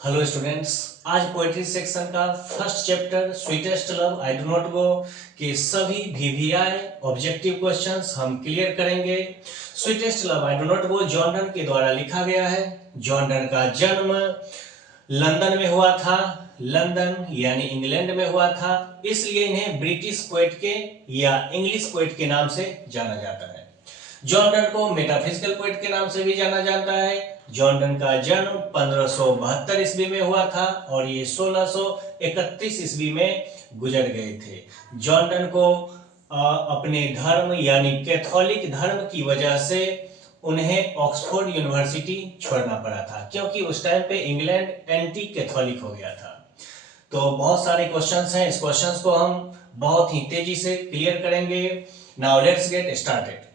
Hello students, आज poetry section का first chapter sweetest love I do not गो के सभी वीवीआई ऑब्जेक्टिव क्वेश्चंस हम क्लियर करेंगे। Sweetest love I do not go John Donne के द्वारा लिखा गया है। जॉन डन का जन्म लंदन में हुआ था। लंदन यानी इंग्लैंड में हुआ था, इसलिए इन्हें ब्रिटिश पोएट के या इंग्लिश पोएट के नाम से जाना जाता है। जॉन डन को मेटाफिजिकल पोएट के नाम से भी जाना जाता है। जॉन डन का जन्म 1572 ईस्वी में हुआ था और ये 1631 ईस्वी में गुजर गए थे। जॉन डन को अपने धर्म यानी कैथोलिक धर्म की वजह से उन्हें ऑक्सफोर्ड यूनिवर्सिटी छोड़ना पड़ा था, क्योंकि उस टाइम पे इंग्लैंड एंटी कैथोलिक हो गया था। तो बहुत सारे क्वेश्चंस हैं, इस क्वेश्चंस को हम बहुत ही तेजी से क्लियर करेंगे। Now let's get started.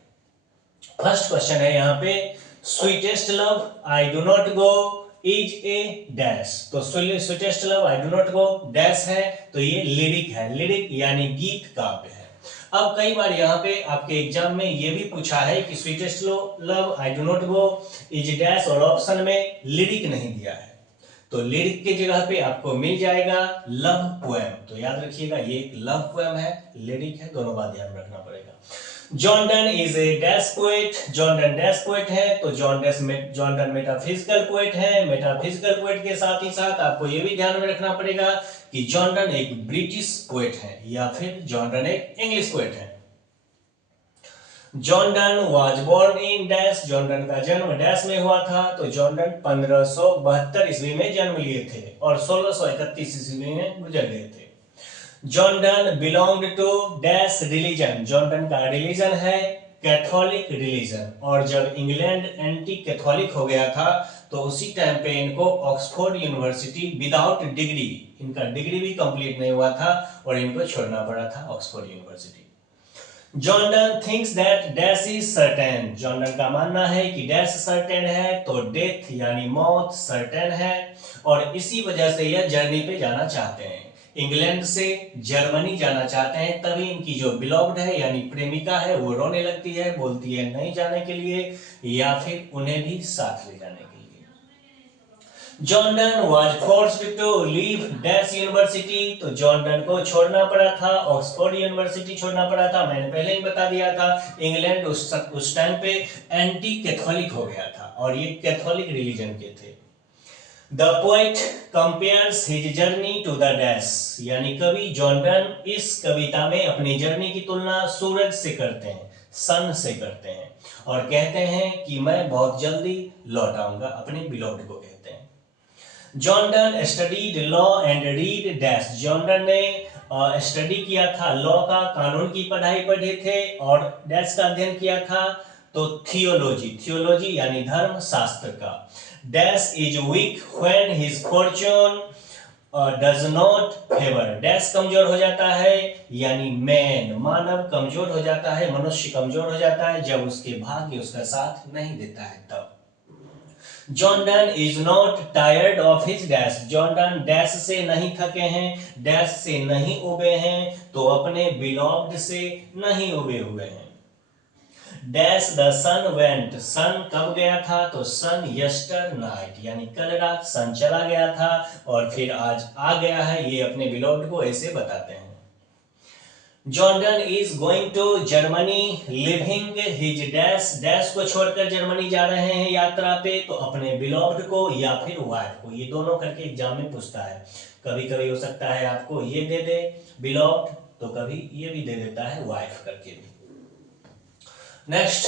First question है यहाँ पे, sweetest love I do not go is a dash. तो sweetest love I do not go dash है, तो ये लिरिक है। लिरिक यानी गीत काव्य है। अब कई बार यहाँ पे आपके एग्जाम में ये भी पूछा है कि sweetest love I do not go is dash और ऑप्शन में लिरिक नहीं दिया है, तो लिरिक के जगह पे आपको मिल जाएगा लव पोएम। तो याद रखिएगा ये एक लव पोएम है, लिरिक है, दोनों बात ध्यान रखना पड़ेगा। John Donne is a dash poet. John Donne dash poet है, तो जॉन डन मेटाफिजिकल पोएट है। मेटाफिजिकल पोएट के साथ ही साथ आपको ये भी ध्यान में रखना पड़ेगा कि जॉन डन एक ब्रिटिश पोएट है या फिर जॉन डन एक इंग्लिश पोएट है। John Donne was born in dash. John Donne का जन्म डैश में हुआ था, तो जॉन डन 1572 ईस्वी में जन्म लिए थे और 1631 ईस्वी में गुजर गए थे। John Donne belonged to dash religion. John Donne का रिलीजन है कैथोलिक रिलीजन, और जब इंग्लैंड एंटी कैथोलिक हो गया था तो उसी टाइम पे इनको ऑक्सफोर्ड यूनिवर्सिटी विदाउट डिग्री, इनका डिग्री भी कंप्लीट नहीं हुआ था और इनको छोड़ना पड़ा था Oxford university. John Donne thinks that dash is certain. John Donne का मानना है कि डैश सर्टेन है, तो डेथ यानी मौत सर्टेन है, और इसी वजह से यह जर्नी पे जाना चाहते हैं। इंग्लैंड से जर्मनी जाना चाहते हैं, तभी इनकी जो बिलोव्ड है यानी प्रेमिका है वो रोने लगती है, बोलती है नहीं जाने के लिए या फिर उन्हें भी साथ ले जाने के लिए। John Donne was forced to leave dash university. तो जॉन डन को छोड़ना पड़ा था, ऑक्सफोर्ड यूनिवर्सिटी छोड़ना पड़ा था। मैंने पहले ही बता दिया था इंग्लैंड उस टाइम पे एंटी कैथोलिक हो गया था और ये कैथोलिक रिलीजन के थे। The poet compares his journey to the dash, यानी कवि जॉन डन इस कविता में अपनी जर्नी की तुलना सूरज से करते हैं, सन से करते हैं, और कहते हैं कि मैं बहुत जल्दी लौट आऊंगा, अपने बिलोव्ड को कहते हैं। John done studied law and read dash. John done ने स्टडी किया था लॉ का, कानून की पढ़ाई पढ़े थे, और डैश का अध्ययन किया था तो थियोलॉजी, थियोलॉजी यानी धर्म शास्त्र का। Dash is weak when his Fortune does not favour. Dash कमजोर हो जाता है यानी मैन, मानव कमजोर हो जाता है, मनुष्य कमजोर हो जाता है जब उसके भाग्य उसका साथ नहीं देता है तब। John Donne is not tired of his dash. John done dash से नहीं थके हैं, डैश से नहीं उबे हैं, तो अपने बिलोव्ड से नहीं उबे हुए हैं। Dash the sun went. Sun कब गया था, तो सन यस्टर नाइट, यानी कल रात सन चला गया था और फिर आज आ गया है, ये अपने बिलोव्ड को ऐसे बताते हैं। John Donne is going to Germany living his dash. Dash को छोड़कर जर्मनी जा रहे हैं यात्रा पे, तो अपने बिलोव्ड को या फिर वाइफ को, ये दोनों करके एग्जाम में पूछता है। कभी कभी हो सकता है आपको ये दे दे बिलोव्ड, तो कभी ये भी दे देता है वाइफ करके भी। Next,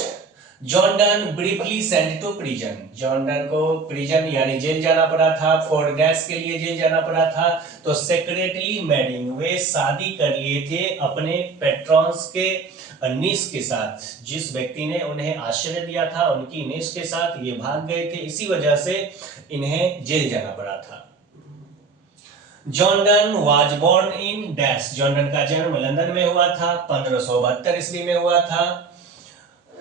John Donne briefly sent to prison. John Donne को प्रिजन यानी जेल जाना पड़ा था, फॉर डैश के लिए जेल जाना पड़ा था, तो सेक्रेटली मैरिंग, वे शादी कर लिए थे अपने पेट्रॉन्स के निश के साथ। जिस व्यक्ति ने उन्हें आश्रय दिया था उनकी निश के साथ ये भाग गए थे, इसी वजह से इन्हें जेल जाना पड़ा था। John Donne was born in dash. John Donne का जन्म लंदन में हुआ था, 1572 ईस्वी में हुआ था।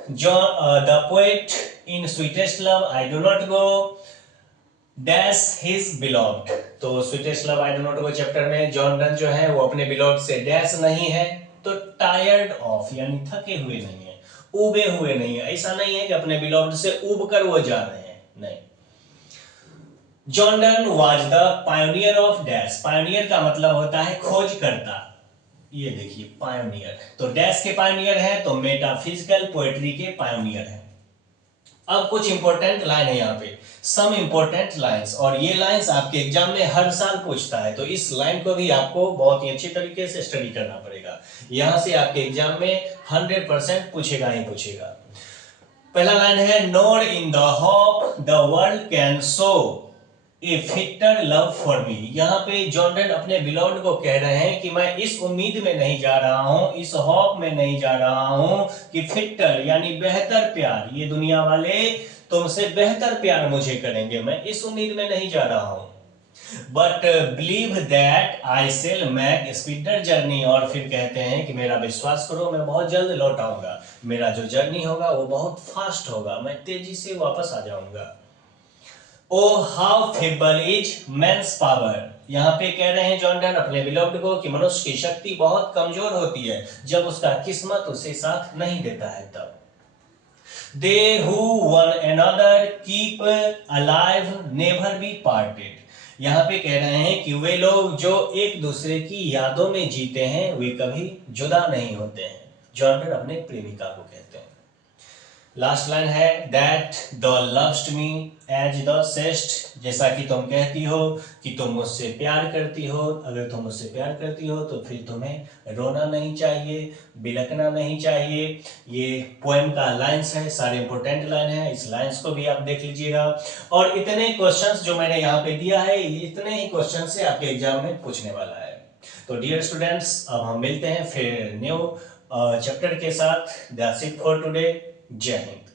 The poet in sweetest love I do not go dash his beloved। तो sweetest love I do not go chapter में जॉन डन जो है वो अपने beloved से डैश नहीं है, तो tired of यानी थके हुए नहीं है, उबे हुए नहीं है। ऐसा नहीं है कि अपने beloved से उब कर वो जा रहे हैं, नहीं। John Donne was the pioneer of dash. Pioneer का मतलब होता है खोजकर्ता। ये देखिए पायोनियर, तो डैश के पायोनियर है तो मेटाफिजिकल पोएट्री के पायोनियर है। अब कुछ इंपॉर्टेंट लाइन है यहाँ पे, सम इंपॉर्टेंट लाइंस, और ये लाइंस आपके एग्जाम में हर साल पूछता है, तो इस लाइन को भी आपको बहुत ही अच्छे तरीके से स्टडी करना पड़ेगा। यहां से आपके एग्जाम में 100% पूछेगा ही पूछेगा। पहला लाइन है, nor in the hope the world can show a fitter love for me. यहाँ पे जॉर्डन अपने बिलोव्ड को कह रहे हैं कि मैं इस उम्मीद में नहीं जा रहा हूं, इस होप में नहीं जा रहा हूं कि फिटर यानी बेहतर प्यार, ये दुनिया वाले तुमसे बेहतर प्यार मुझे करेंगे, मैं इस उम्मीद में नहीं जा रहा हूं। But believe that I shall make speedier journey, और फिर कहते हैं कि मेरा विश्वास करो मैं बहुत जल्द लौट आऊंगा, मेरा जो जर्नी होगा वो बहुत फास्ट होगा, मैं तेजी से वापस आ जाऊंगा। O how feeble is man's power. यहाँ पे कह रहे हैं जॉन डन अपने बिलोव्ड को कि मनुष्य की शक्ति बहुत कमजोर होती है जब उसका किस्मत उसे साथ नहीं देता है तब। They who one another keep alive never be parted। यहाँ पे कह रहे हैं कि वे लोग जो एक दूसरे की यादों में जीते हैं वे कभी जुदा नहीं होते हैं, जॉन डन अपने प्रेमिका को कहते हैं। लास्ट लाइन है, that the lov'st me as the say'st. जैसा कि तुम कहती हो कि तुम मुझसे प्यार करती हो, अगर तुम मुझसे प्यार करती हो तो फिर तुम्हें रोना नहीं चाहिए, बिलखना नहीं चाहिए। ये पोएम का लाइंस है, सारे इंपॉर्टेंट लाइन है, इस लाइंस को भी आप देख लीजिएगा। और इतने क्वेश्चंस जो मैंने यहाँ पे दिया है, इतने ही क्वेश्चन से आपके एग्जाम में पूछने वाला है। तो डियर स्टूडेंट्स, अब हम मिलते हैं फिर न्यू चैप्टर के साथ। That's it for today. जय हिंद।